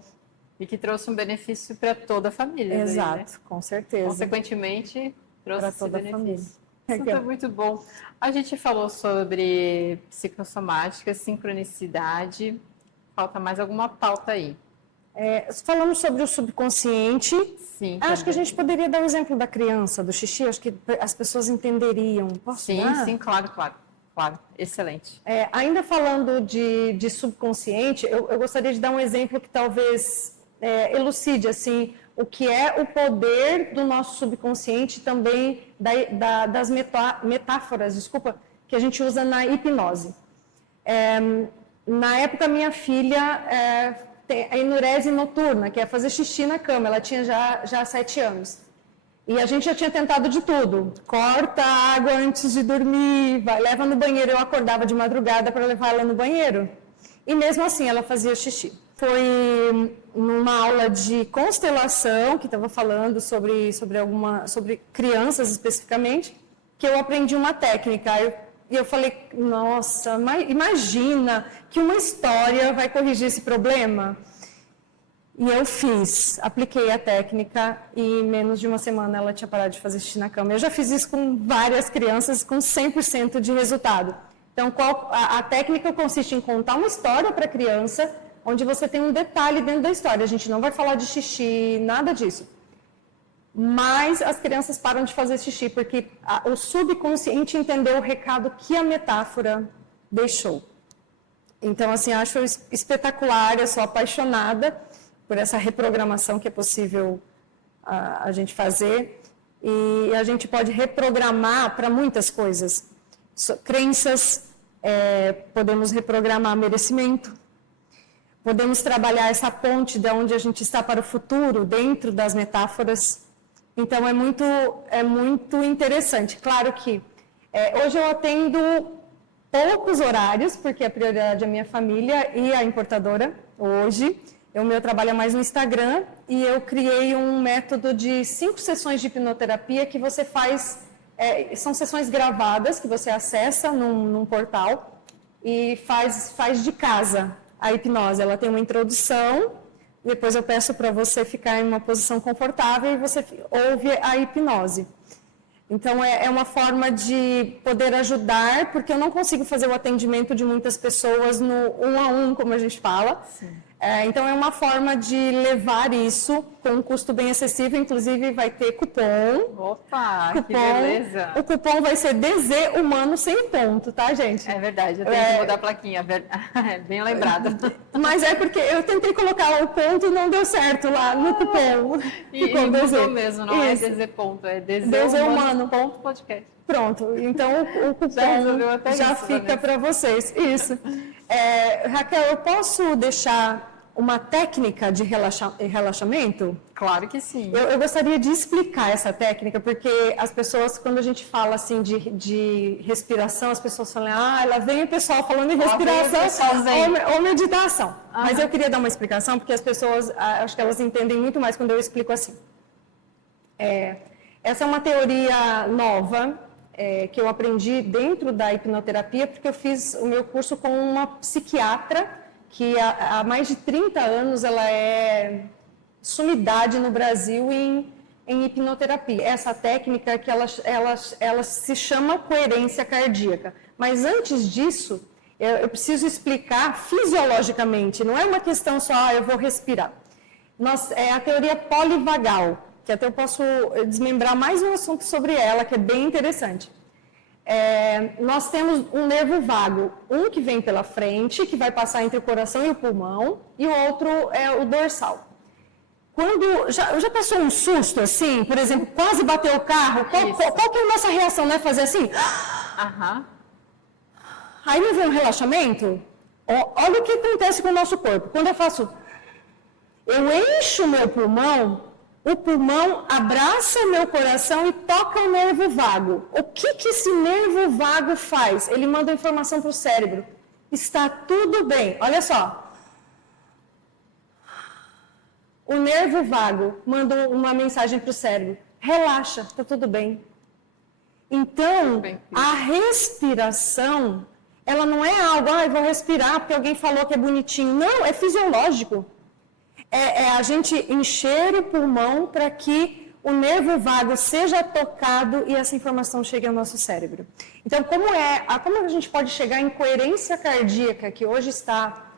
E que trouxe um benefício para toda a família. Exato, daí, né? Com certeza. Consequentemente, trouxe esse toda benefício. A família. Isso é muito bom. A gente falou sobre psicossomática, sincronicidade. Falta mais alguma pauta aí? Falamos sobre o subconsciente. Sim. Acho que a gente poderia dar o exemplo da criança, do xixi. Acho que as pessoas entenderiam. Posso dar? Sim, claro. Excelente. Ainda falando de subconsciente, eu gostaria de dar um exemplo que talvez elucide assim, o que é o poder do nosso subconsciente também das metáforas, que a gente usa na hipnose. Na época, minha filha tem a enurese noturna, que é fazer xixi na cama. Ela tinha já 7 anos. E a gente já tinha tentado de tudo. Corta a água antes de dormir, leva no banheiro. Eu acordava de madrugada para levar ela no banheiro. E mesmo assim, ela fazia xixi. Foi numa aula de constelação, que estava falando sobre crianças especificamente, que eu aprendi uma técnica. E eu falei, nossa, imagina que uma história vai corrigir esse problema. E eu apliquei a técnica e em menos de uma semana ela tinha parado de fazer xixi na cama. Eu já fiz isso com várias crianças com 100% de resultado. Então, a técnica consiste em contar uma história para a criança, onde você tem um detalhe dentro da história. A gente não vai falar de xixi, nada disso. Mas as crianças param de fazer xixi, porque o subconsciente entendeu o recado que a metáfora deixou. Então, assim, acho espetacular, eu sou apaixonada por essa reprogramação que é possível a gente fazer. E a gente pode reprogramar para muitas coisas. Crenças, podemos reprogramar merecimento, podemos trabalhar essa ponte de onde a gente está para o futuro, dentro das metáforas. Então, é muito interessante. Claro que hoje eu atendo poucos horários, porque a prioridade é a minha família e a importadora, hoje. O meu trabalho é mais no Instagram e eu criei um método de 5 sessões de hipnoterapia que você faz, são sessões gravadas que você acessa num portal e faz de casa a hipnose. Ela tem uma introdução, depois eu peço para você ficar em uma posição confortável e você ouve a hipnose. Então, é uma forma de poder ajudar, porque eu não consigo fazer o atendimento de muitas pessoas no 1 a 1, como a gente fala. Sim. Então, é uma forma de levar isso com um custo bem acessível, inclusive vai ter cupom. Opa, que beleza! O cupom vai ser DZ Humano sem ponto, tá, gente? É verdade, eu tenho que mudar a plaquinha, é bem lembrado. Mas é porque eu tentei colocar o ponto e não deu certo lá no cupom. E mudou mesmo, não isso. É DZ ponto, é DZ Humano ponto podcast. Pronto, então o cupom já fica para vocês. Isso. Raquel, eu posso deixar uma técnica de relaxamento? Claro que sim. Eu gostaria de explicar essa técnica, porque as pessoas, quando a gente fala assim de respiração, as pessoas falam, lá vem o pessoal falando em respiração ou meditação. Mas eu queria dar uma explicação, porque as pessoas, acho que elas entendem muito mais quando eu explico assim. Essa é uma teoria nova, que eu aprendi dentro da hipnoterapia, porque eu fiz o meu curso com uma psiquiatra que há mais de 30 anos ela é sumidade no Brasil em hipnoterapia. Essa técnica que ela se chama coerência cardíaca. Mas antes disso, eu preciso explicar fisiologicamente, não é uma questão só, eu vou respirar. É a teoria polivagal, que até eu posso desmembrar mais um assunto sobre ela, que é bem interessante. Nós temos um nervo vago, um que vem pela frente, que vai passar entre o coração e o pulmão, e o outro é o dorsal. Quando já passou um susto assim, por exemplo, quase bateu o carro, qual que é a nossa reação, né? Fazer assim? Aí não vem um relaxamento? Olha o que acontece com o nosso corpo. Quando eu encho o meu pulmão, o pulmão abraça meu coração e toca o nervo vago. O que esse nervo vago faz? Ele manda informação para o cérebro. Está tudo bem. Olha só. O nervo vago manda uma mensagem para o cérebro. Relaxa, está tudo bem. Então, a respiração, ela não é algo, eu vou respirar porque alguém falou que é bonitinho. Não, é fisiológico. É a gente encher o pulmão para que o nervo vago seja tocado e essa informação chegue ao nosso cérebro. Então, como a gente pode chegar em coerência cardíaca, que hoje está,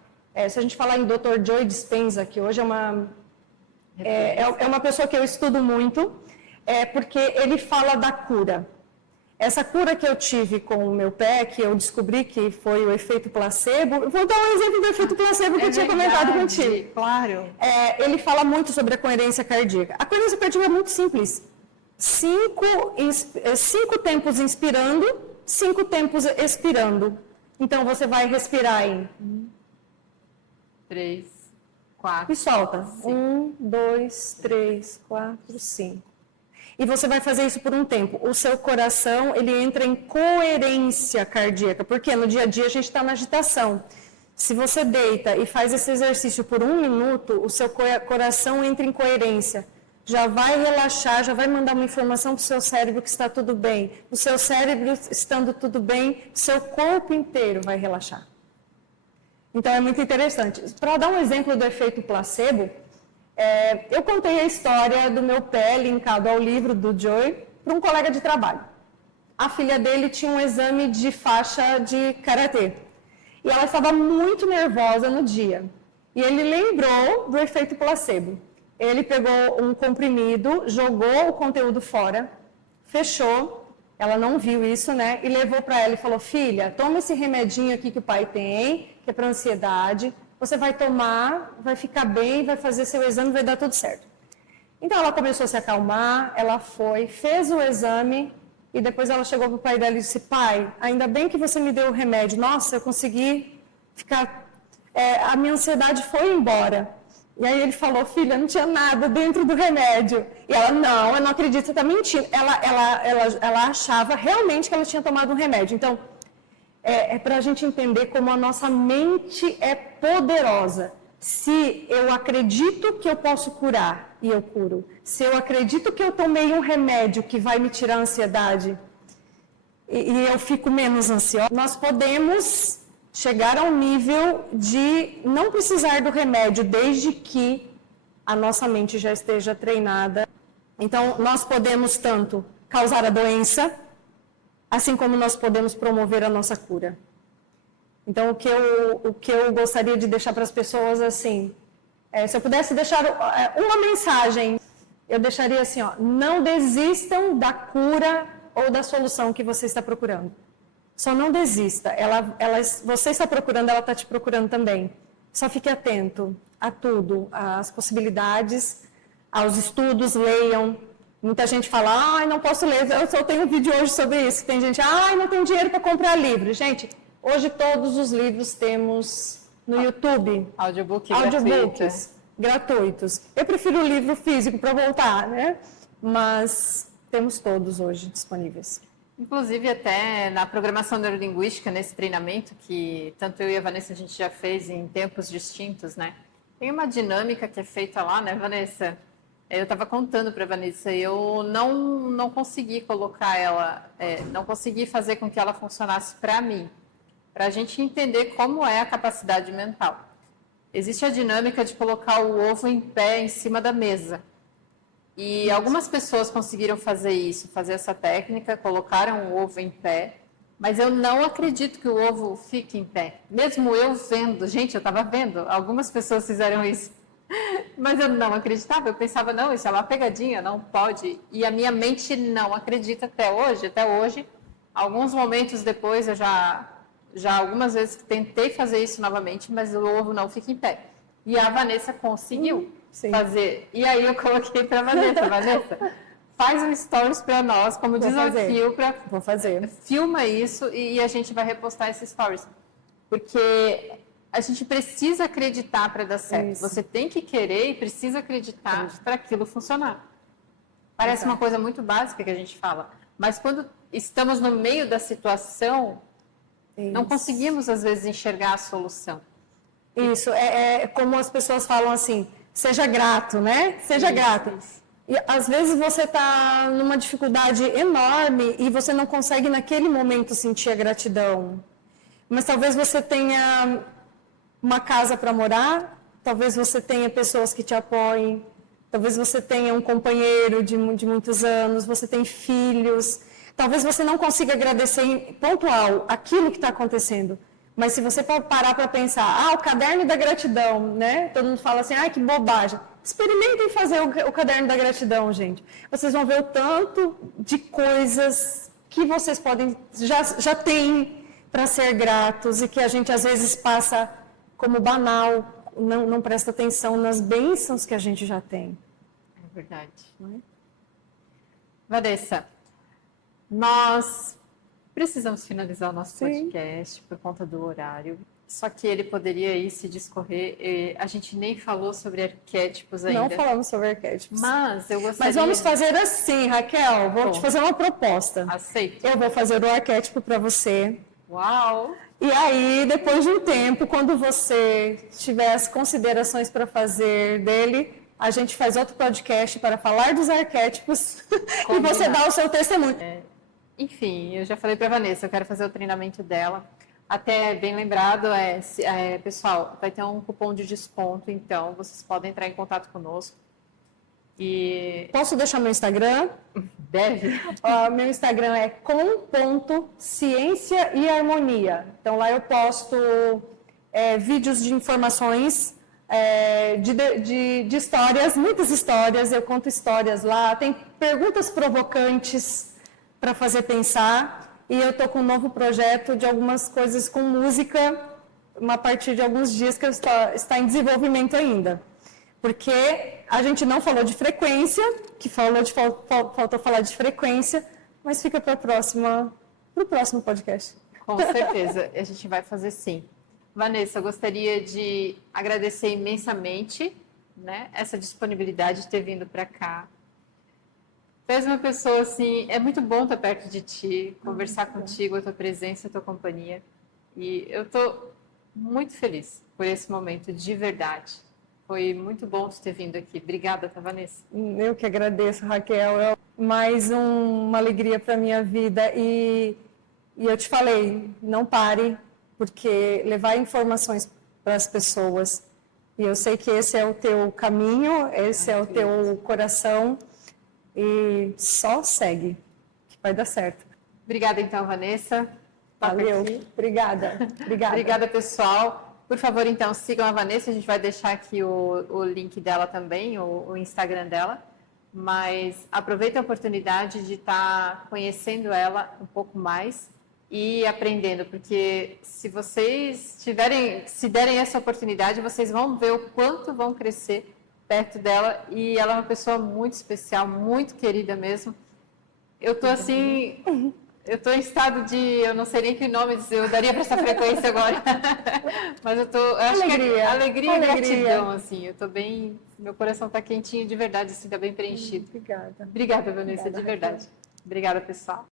se a gente falar em Dr. Joe Dispenza, que hoje é uma pessoa que eu estudo muito, porque ele fala da cura. Essa cura que eu tive com o meu pé, que eu descobri que foi o efeito placebo, vou dar um exemplo do efeito placebo que eu tinha comentado contigo. Claro. Ele fala muito sobre a coerência cardíaca. A coerência cardíaca é muito simples. 5 tempos inspirando, 5 tempos expirando. Então, você vai respirar em 3, 4. E solta. 5. 1, 2, 3, 4, 5. E você vai fazer isso por um tempo. O seu coração, ele entra em coerência cardíaca. Porque no dia a dia a gente está na agitação. Se você deita e faz esse exercício por 1 minuto, o seu coração entra em coerência. Já vai relaxar, já vai mandar uma informação para o seu cérebro que está tudo bem. O seu cérebro estando tudo bem, seu corpo inteiro vai relaxar. Então é muito interessante. Para dar um exemplo do efeito placebo, Eu contei a história do meu pé linkado ao livro do Joey para um colega de trabalho. A filha dele tinha um exame de faixa de karatê e ela estava muito nervosa no dia. E ele lembrou do efeito placebo. Ele pegou um comprimido, jogou o conteúdo fora, fechou, ela não viu isso, né? E levou para ela e falou: filha, toma esse remedinho aqui que o pai tem, que é para ansiedade. Você vai tomar, vai ficar bem, vai fazer seu exame, vai dar tudo certo. Então ela começou a se acalmar, ela foi, fez o exame e depois ela chegou para o pai dela e disse: pai, ainda bem que você me deu o remédio. Nossa, eu consegui ficar, a minha ansiedade foi embora. E aí ele falou: filha, não tinha nada dentro do remédio. E ela: não, eu não acredito, você está mentindo. Ela achava realmente que ela tinha tomado um remédio. Então, é para a gente entender como a nossa mente é poderosa. Se eu acredito que eu posso curar, e eu curo. Se eu acredito que eu tomei um remédio que vai me tirar a ansiedade, e eu fico menos ansiosa, nós podemos chegar ao nível de não precisar do remédio, desde que a nossa mente já esteja treinada. Então, nós podemos tanto causar a doença, assim como nós podemos promover a nossa cura. Então, o que eu gostaria de deixar para as pessoas, assim, se eu pudesse deixar uma mensagem, eu deixaria assim, ó: não desistam da cura ou da solução que você está procurando. Só não desista. Você está procurando, ela está te procurando também. Só fique atento a tudo, às possibilidades, aos estudos, leiam. Muita gente fala: ai, não posso ler, eu só tenho um vídeo hoje sobre isso. Tem gente: ai, não tenho dinheiro para comprar livro. Gente, hoje todos os livros temos no YouTube. Audiobooks gratuitos. Eu prefiro o livro físico para voltar, né? Mas temos todos hoje disponíveis. Inclusive, até na programação neurolinguística, nesse treinamento, que tanto eu e a Vanessa a gente já fez em tempos distintos, né? Tem uma dinâmica que é feita lá, né, Vanessa? Eu estava contando para a Vanessa, eu não consegui colocar ela, não consegui fazer com que ela funcionasse para mim, para a gente entender como é a capacidade mental. Existe a dinâmica de colocar o ovo em pé em cima da mesa. E algumas pessoas conseguiram fazer isso, fazer essa técnica, colocaram o ovo em pé, mas eu não acredito que o ovo fique em pé. Mesmo eu vendo, gente, eu estava vendo, algumas pessoas fizeram isso, mas eu não acreditava. Eu pensava: não, isso é uma pegadinha, não pode. E a minha mente não acredita até hoje. Até hoje, alguns momentos depois, eu já algumas vezes tentei fazer isso novamente, mas o ovo não fica em pé. E a Vanessa conseguiu. Sim. Fazer. E aí eu coloquei para a Vanessa: Vanessa, faz um stories para nós como desafio. Vou fazer. Filma isso e a gente vai repostar esses stories. Porque a gente precisa acreditar para dar certo. Isso. Você tem que querer e precisa acreditar para aquilo funcionar. Parece uma coisa muito básica que a gente fala, mas quando estamos no meio da situação, não conseguimos às vezes enxergar a solução. Isso, é como as pessoas falam assim: seja grato, né? Seja grato. E às vezes você está numa dificuldade enorme e você não consegue naquele momento sentir a gratidão. Mas talvez você tenha uma casa para morar, talvez você tenha pessoas que te apoiem, talvez você tenha um companheiro de muitos anos, você tem filhos. Talvez você não consiga agradecer em pontual aquilo que está acontecendo. Mas se você parar para pensar: o caderno da gratidão, né? Todo mundo fala assim: que bobagem. Experimentem fazer o caderno da gratidão, gente. Vocês vão ver o tanto de coisas que vocês podem, já têm para ser gratos e que a gente às vezes passa como banal, não presta atenção nas bênçãos que a gente já tem. É verdade. Vanessa, nós precisamos finalizar o nosso podcast por conta do horário. Só que ele poderia aí se discorrer. A gente nem falou sobre arquétipos ainda. Não falamos sobre arquétipos. Mas eu gostaria... Mas vamos fazer assim, Raquel. Vou te fazer uma proposta. Aceito. Eu vou fazer o arquétipo para você. Uau! E aí, depois de um tempo, quando você tiver as considerações para fazer dele, a gente faz outro podcast para falar dos arquétipos e você dá o seu testemunho. Enfim, eu já falei para a Vanessa, eu quero fazer o treinamento dela. Até bem lembrado, pessoal, vai ter um cupom de desconto, então vocês podem entrar em contato conosco. E Posso deixar meu Instagram? deve. Meu Instagram é com.ciência e harmonia. Então lá eu posto vídeos de informações, de histórias, muitas histórias. Eu conto histórias lá. Tem perguntas provocantes para fazer pensar. E eu estou com um novo projeto de algumas coisas com música, a partir de alguns dias que está em desenvolvimento ainda. Porque a gente não falou de frequência, que faltou falar de frequência, mas fica para o próximo podcast. Com certeza, a gente vai fazer sim. Vanessa, eu gostaria de agradecer imensamente, né, essa disponibilidade de ter vindo para cá. Tu és uma pessoa assim, é muito bom estar perto de ti, conversar contigo, a tua presença, a tua companhia. E eu estou muito feliz por esse momento, de verdade. Foi muito bom te ter vindo aqui. Obrigada, tá, Vanessa? Eu que agradeço, Raquel. Mais uma alegria para a minha vida. E eu te falei, não pare, porque levar informações para as pessoas. E eu sei que esse é o teu caminho, esse é o teu coração. E só segue, que vai dar certo. Obrigada, então, Vanessa. Valeu. Obrigada. Obrigada, pessoal. Por favor, então, sigam a Vanessa. A gente vai deixar aqui o link dela também, o Instagram dela. Mas aproveita a oportunidade de estar conhecendo ela um pouco mais e aprendendo, porque se vocês se derem essa oportunidade, vocês vão ver o quanto vão crescer perto dela. E ela é uma pessoa muito especial, muito querida mesmo. Eu tô assim... Eu estou em estado de... Eu não sei nem que nome eu daria para essa frequência agora. Mas eu acho que é alegria e gratidão, assim. Eu estou bem... Meu coração está quentinho de verdade, assim, está bem preenchido. Obrigada. Obrigada, Vanessa, de verdade. Obrigada, pessoal.